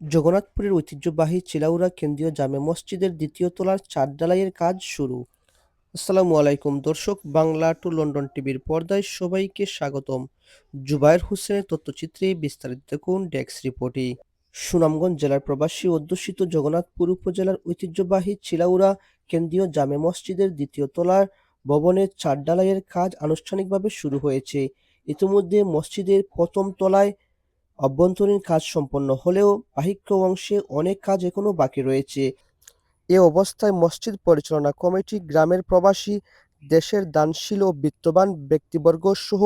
জগন্নাথপুরের ঐতিহ্যবাহী চিলাউড়া কেন্দ্রীয় জামে মসজিদের দ্বিতীয় তলার ছাদ ঢালাইয়ের কাজ শুরু। আসসালামু আলাইকুম দর্শক, বাংলা টু লন্ডন টিভির পর্দায় সবাইকে স্বাগতম। জুবায়ের হোসেনের তথ্যচিত্রে বিস্তারিত দেখুন ডেস্ক রিপোর্টে। সুনামগঞ্জ জেলার প্রবাসী অধ্যুষিত জগন্নাথপুর উপজেলার ঐতিহ্যবাহী চিলাউড়া কেন্দ্রীয় জামে মসজিদের দ্বিতীয় তলার ভবনের ছাদ ঢালাইয়ের কাজ আনুষ্ঠানিকভাবে শুরু হয়েছে। ইতিমধ্যে মসজিদের প্রথম তলায় অভ্যন্তরীণ কাজ সম্পন্ন হলেও বাহ্যিক অংশে অনেক কাজ এখনো বাকি রয়েছে। এ অবস্থায় মসজিদ পরিচালনা কমিটি গ্রামের প্রবাসী, দেশের দানশীল ও বিত্তবান ব্যক্তিবর্গ সহ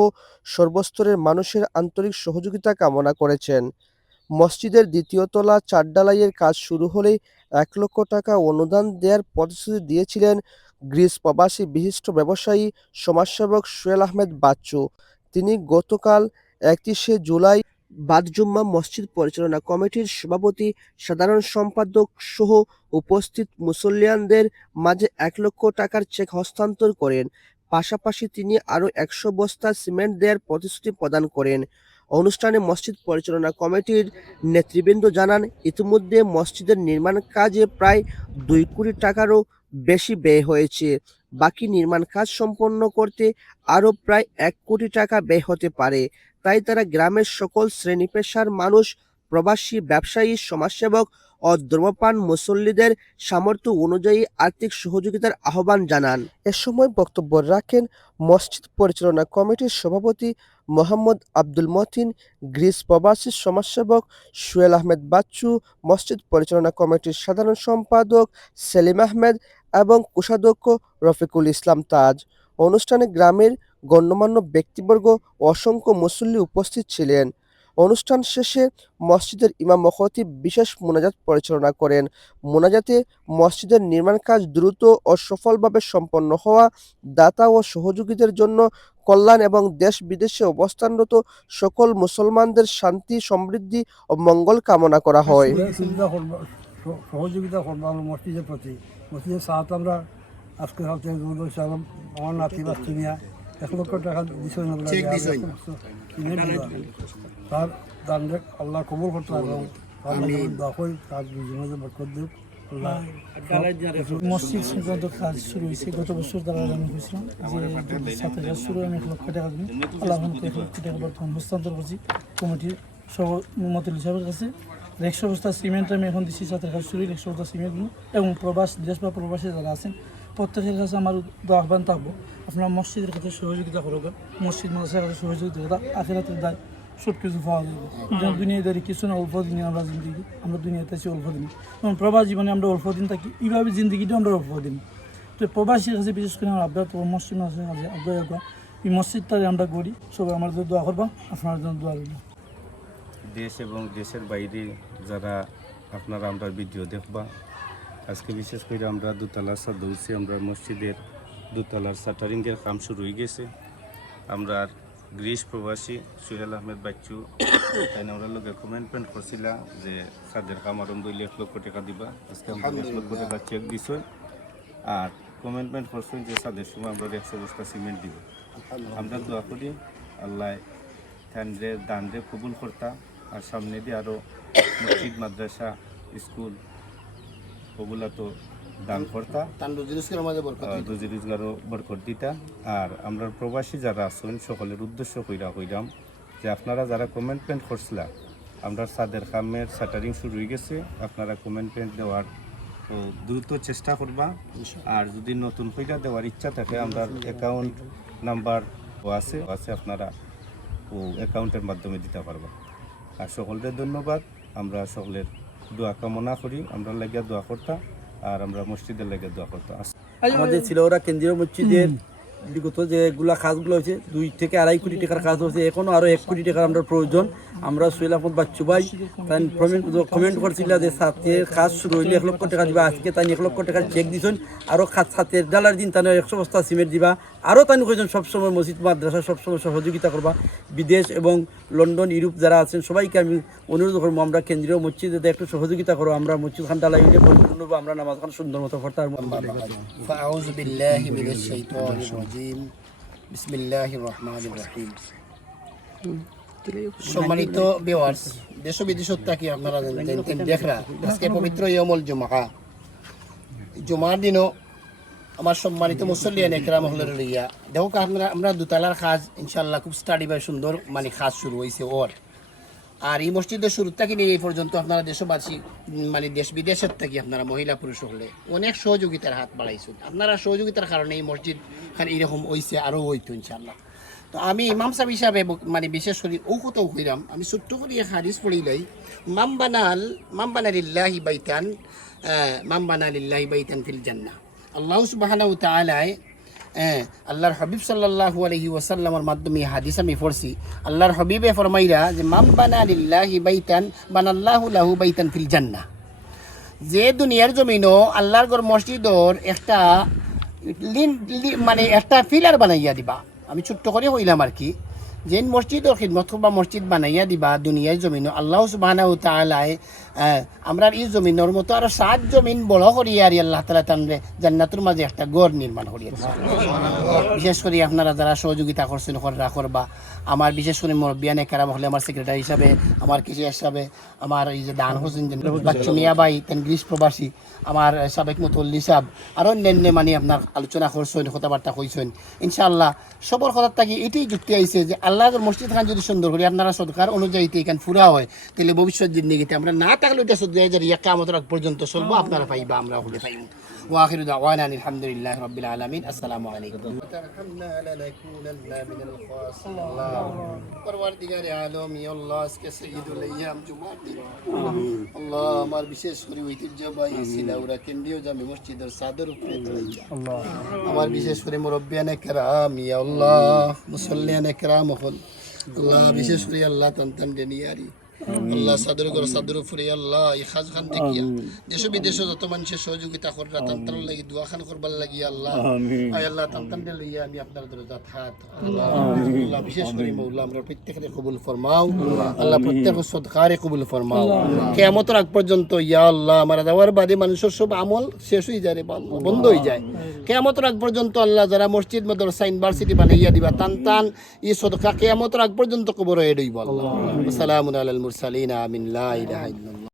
সর্বস্তরের মানুষের আন্তরিক সহযোগিতা কামনা করেছেন। মসজিদের দ্বিতীয় তলা ছাদ ঢালাইয়ের কাজ শুরু হলেই ১ লক্ষ টাকা অনুদান দেওয়ার প্রতিশ্রুতি দিয়েছিলেন গ্রিস প্রবাসী বিশিষ্ট ব্যবসায়ী সমাজসেবক সোহেল আহমেদ বাচ্চু। তিনি গতকাল ৩১শে জুলাই বাদ-জুম্মা মসজিদ পরিচালনা কমিটির সভাপতি, সাধারণ সম্পাদক সহ উপস্থিত মুসল্লিয়ানদের মাঝে ১ লক্ষ টাকার চেক হস্তান্তর করেন। পাশাপাশি তিনি আরও ১০০ বস্তা সিমেন্ট দেওয়ার প্রতিশ্রুতি প্রদান করেন। অনুষ্ঠানে মসজিদ পরিচালনা কমিটির নেতৃবৃন্দ জানান, ইতিমধ্যে মসজিদের নির্মাণ কাজে প্রায় ২ কোটি টাকারও বেশি ব্যয় হয়েছে। বাকি নির্মাণ কাজ সম্পন্ন করতে আরও প্রায় ১ কোটি টাকা ব্যয় হতে পারে। তাই তারা গ্রামের সকল শ্রেণী-পেশার মানুষ, প্রবাসী, ব্যবসায়ী, সমাজসেবক ও ধর্মপ্রাণ মুসল্লিদের সামর্থ্য অনুযায়ী আর্থিক সহযোগিতার আহ্বান জানান। এ সময় বক্তব্য রাখেন মসজিদ পরিচালনা কমিটির সভাপতি মোহাম্মদ আব্দুল মতিন, গ্রিস প্রবাসী সমাজসেবক সোহেল আহমেদ বাচ্চু, মসজিদ পরিচালনা কমিটির সাধারণ সম্পাদক সেলিম আহমেদ এবং কোষাধ্যক্ষ রফিকুল ইসলাম তাজ। অনুষ্ঠানে গ্রামের গণ্যমান্য ব্যক্তিবর্গ ও অসংখ্য মুসল্লি উপস্থিত ছিলেন। অনুষ্ঠান শেষে মসজিদের ইমাম ও খতিব বিশেষ মোনাজাত পরিচালনা করেন। মোনাজাতে মসজিদের নির্মাণ কাজ দ্রুত ও সফলভাবে সম্পন্ন হওয়া, দাতা ও সহযোগীদের জন্য কল্যাণ এবং দেশ-বিদেশে অবস্থানরত সকল মুসলমানদের শান্তি, সমৃদ্ধি ও মঙ্গল কামনা করা হয়। সহযোগিতা করবো আমরা মসজিদের প্রতি। মসজিদের সাথ আমরা আজকে হাতে আমার নাতি বাচ্চা নিয়ে ১ লক্ষ টাকা দিচ্ছেন, তার দান আল্লাহ কবুল করতে এবং তার দুজনে বরকত দেব। মসজিদ সংক্রান্ত কাজ শুরু হয়েছে গত বছর দ্বারা আমি হয়েছিলাম যে ছাত্র কাজ শুরু আমি ১ লক্ষ টাকা দিই। আল্লাহ ১ লক্ষ টাকা বর্তমান হস্তান্তর করছি কমিটির সভাপতি সাহেবের কাছে। ১০০ বস্তা সিমেন্ট আমি এখন দিচ্ছি ছাত্রের কাজ শুরু ১০০ বস্তা সিমেন্টগুলো, এবং দেশ বা প্রবাসী যারা আছেন প্রত্যেকের কাছে আমার আহ্বান থাকবো, আপনারা মসজিদের কাছে সহযোগিতা করবেন। মসজিদ মাদ্রাসার কাছে সহযোগিতা, আখিরাতের দায় সব কিছু পাওয়া যাবে। দুনিয়াদারি কিছু না, অল্প দিনে আমরা জিন্দিগি, আমরা দুনিয়াতে আছি অল্প দিন, এবং প্রবাস জীবনে আমরা অল্প দিন থাকি, এইভাবে জিন্দিগিটাও আমরা অল্প দিন। তো প্রবাসীর কাছে বিশেষ করে আমার আবদার, মসজিদ মাদ্রাসার কাছে আবদার, এই মসজিদটাকে আমরা গড়ি, সবাই আমাদের দোয়া করবা, আপনার জন্য দোয়া রইল। দেশ এবং দেশের বাইরে যারা আপনারা আমরা ভিডিও দেখবা, আজকে বিশেষ করে আমরা দোতলার ছাদ ধরছি। আমরা মসজিদের দোতলার শাটারিংয়ের কাম শুরু হয়ে গেছে। আমরা গ্রিস প্রবাসী সোহেল আহমেদ বাচ্চু তাই আমরা লোকে কমেন্টমেন্ট করছিলাম যে ছাদের কাম আরম্ভ হইলে ১ লক্ষ টাকা দিবা। আজকে আমরা ১ লক্ষ টাকা চেক দিছি, আর কমেন্টমেন্ট করছেন যে ছাদের সময় আমরা ১০০ বস্তা সিমেন্ট দিব। আমরা দোয়া করি আল্লাহ ধ্যানরে দানরে কবুল করতা, আর সামনে দিয়ে আরও মসজিদ, মাদ্রাসা, স্কুল ওগুলা তো দান করতা, রুজি রোজগারও বরকত দিতা। আর আমরা প্রবাসী যারা আছেন সকলের উদ্দেশ্য কইরাম যে আপনারা যারা কমেন্টমেন্ট করছিলা, আমরা ছাদের কামের শাটারিং শুরু হয়ে গেছে, আপনারা কমেন্টমেন্ট দেওয়ার ও দ্রুত চেষ্টা করবা। আর যদি নতুন কইরা দেওয়ার ইচ্ছা থাকে, আমরা অ্যাকাউন্ট নাম্বার আছে, আপনারা ও অ্যাকাউন্টের মাধ্যমে দিতে পারবা। আর সকলদের ধন্যবাদ। আমরা সকলের দোয়া কামনা করি, আমরা লাগিয়া দোয়া করতাম, আর আমরা মসজিদের লাগিয়া দোয়া করতাম। আমাদের চিলাউড়া কেন্দ্রীয় মসজিদের বিগত যেগুলা কাজগুলো হয়েছে ২ থেকে ২.৫ কোটি টাকার কাজ হয়েছে, এখনও আরও ১ কোটি টাকার আমরা প্রয়োজন। আমরা সোহেল আহমদ বাচ্চু ভাই তাই কমেন্ট করছিল যে ছাত্রের কাজ শুরু হইলে ১ লক্ষ টাকা দিবা। আজকে তাই ১ লক্ষ টাকার চেক দিছেন, আরও ছাত্রের ডালার দিন তাই ১০০ বস্তা সিমেন্ট দিবা। আরও তাই কয়েকজন সবসময় মসজিদ মাদ্রাসা সবসময় সহযোগিতা করবা। বিদেশ এবং লন্ডন, ইউরোপ যারা আছেন সবাইকে আমি অনুরোধ করবো, আমরা কেন্দ্রীয় মসজিদে একটু সহযোগিতা করো। আমরা মসজিদ খান ডালাই হইলে পরিপূর্ণ, আমরা নামাজ খান সুন্দর মতো পড়তে بسم الله الرحمن الرحيم সম্মানিত ভিউয়ার্স, দেশ ও বিদেশত থাকি আপনারা দেখরা আজকে পবিত্র ইয়মুল জুমা। জুমার দিনও আমার সম্মানিত মুসল্লিয়ান একরাম হলের লইয়া দেখো আমরা দুতলার কাজ ইনশাল্লাহ খুব স্টাডি বা সুন্দর মানে কাজ শুরু হয়েছে ওর। আর এই মসজিদের শুরু থেকে নিয়ে এই পর্যন্ত আপনারা দেশবাসী মানে দেশ বিদেশের থেকে আপনারা মহিলা পুরুষ হলে অনেক সহযোগিতার হাত বাড়াইছেন। আপনারা সহযোগিতার কারণে এই মসজিদ খান এরকম হয়েছে, আরও হইতো ইনশাল্লাহ। তো আমি ইমাম সাহেব হিসাবে মানে বিশেষ করে ও কোথাও কইরাম আমি ছোট্ট করে এক হাদিস পড়িলাই, মামবানা লিল্লাহি বাইতান মামবানা লিল্লাহি বাইতান ফিল জান্নাহ। আল্লাহ সুবহানাহু ওয়া তাআলা আল্লাহর হাবিব সাল্লাল্লাহু আলাইহি ওয়াসাল্লামের মাধ্যমে হাদিস আমি পড়ছি। আল্লাহর হাবিবে ফরমাইরা যে মামবানা লিল্লাহি বাইতান বানাল্লাহু লাহু বাইতান ফিল জান্নাহ। যে দুনিয়ার জমিনও আল্লাহর ঘর মসজিদর একটা মানে একটা ফিলার বানাইয়া দিবা। আমি ছোট্ট করে কইলাম আর কি, যে মসজিদর খিদমত বা মসজিদ বানাইয়া দিবা দুনিয়ার জমিন আল্লাহ সুবহানাহু ওয়া তাআলা আমরা এই জমিনের মতো আরো 7 জমিন বড় করিয়া আর আল্লাহ তাআলা তানরে জান্নাতের মাঝে একটা ঘর নির্মাণ করিয়া দিয়েছে। বিশেষ করে আপনারা যারা সহযোগিতা করছেন করবা, আমার বিশেষ করে মুরব্বিয়ানে কেরাম হলে আমার সেক্রেটারি হিসাবে, আমার কৃষি হিসাবে, আমার এই যে দান হোসেন বাচ্চু মিয়া ভাই তেন গ্রিস প্রবাসী, আমার সাবেক মুতল্লি সাহেব, আরও অন্যান্য মানে আপনার আলোচনা করছেন, কথাবার্তা কইছেন। ইনশাআল্লাহ সবর কথার থাকি এটাই যুক্তি আইছে যে আল্লাহর মসজিদ খান যদি সুন্দর করি আপনারা সদকার অনুযায়ীতে এখান ফুরা হয়, তাহলে ভবিষ্যৎ জিন্দেগিতে আমরা না থাকলে ওইটা সদ্য কিয়ামতের আগ পর্যন্ত চলবো, আপনারা পাইবা, আমরা হলে পাইব। وآخر دعوانا أن الحمد لله رب العالمين. السلام عليكم. وترحمنا لنكونن من الخاسرين. পরওয়ারদিগার আলম ইয়া আল্লাহ আজকে সাইয়্যিদুল আইয়াম জুমার দিন আল্লাহ আমার বিশেষ করে ঐতিহ্যবাহী সিলাউরা কেন্দ্রীয় জামে মসজিদের চাদর উপরে তুলাইয়া আমার বিশেষ করে মুরব্বিয়ানে কেরাম ইয়া আল্লাহ মুসল্লিয়ানে কেরাম হল আল্লাহ বিশেষ করে আল্লাহ তান্তান ডেনিয়ারি আল্লাহ সাদর উপরে আল্লাহ এই খাজ খান দেখিয়া দেশ বিদেশ যত মানুষের সহযোগিতা করা তান্তান লাগি দোয়া খান করবার লাগি আল্লাহ আয় আল্লাহ তান্তান লইয়া আমি আপনার দরজাত হাত আল্লাহ বিশেষ করে মৌলা আমরা প্রত্যেককে কবুল ফরমাও আল্লাহ প্রত্যেক সদকারে কবুল ফরমাও কিয়ামতের আগ পর্যন্ত ইয়া আল্লাহ আমরা যাওয়ার বাদে মানুষের সব আমল শেষ হয়ে যায় বন্ধ হয়ে যায়। কিয়ামতের আগ পর্যন্ত আল্লাহ যারা মসজিদ মাদ্রাসা ইউনিভার্সিটি বানাইয়া দিবা তান্তান এই সদকা কিয়ামতের আগ পর্যন্ত কবর হয়ে রইব। আল্লাহ আসসালামু আলাইকুম মুরসালিন আমিন লা ইলাহা ইল্লাল্লাহ।